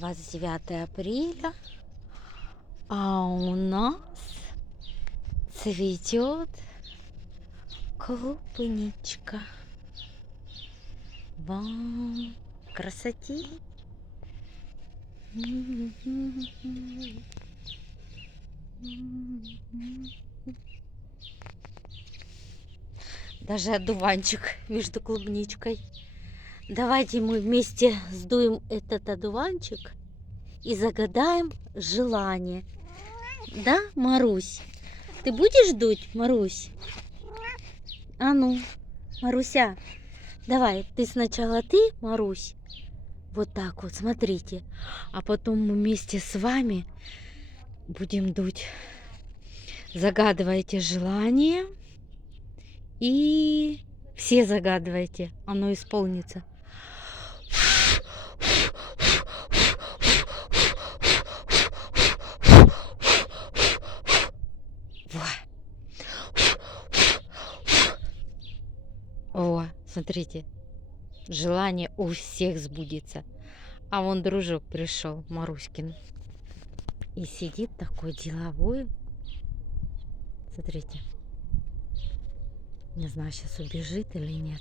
29 апреля, а у нас цветет клубничка. Вау, красоте! Даже одуванчик между клубничкой. Давайте мы вместе сдуем этот одуванчик и загадаем желание. Да, Марусь? Ты будешь дуть, Марусь? А ну, Маруся, давай, ты сначала ты, Марусь. Вот так вот, смотрите. А потом мы вместе с вами будем дуть. Загадывайте желание. И все загадывайте, оно исполнится. О, смотрите, желание у всех сбудется. А вон дружок пришел, Маруськин. И сидит такой деловой. Смотрите. Не знаю, сейчас убежит или нет.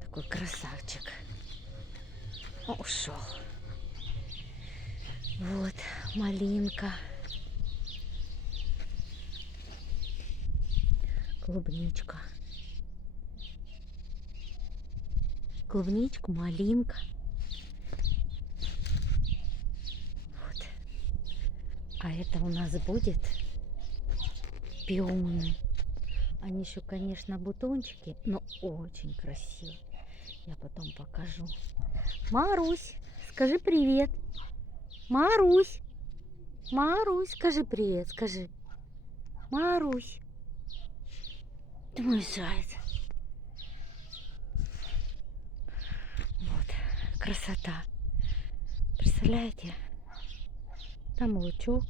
Такой красавчик. О, ушел. Вот, малинка. Клубничка. Клубничка, малинка. Вот. А это у нас будет пионы. Они еще, конечно, бутончики, но очень красивые. Я потом покажу. Марусь, скажи привет. Марусь. Марусь, скажи привет, скажи. Марусь. Ты мой заяц. Вот, красота. Представляете? Там лучок.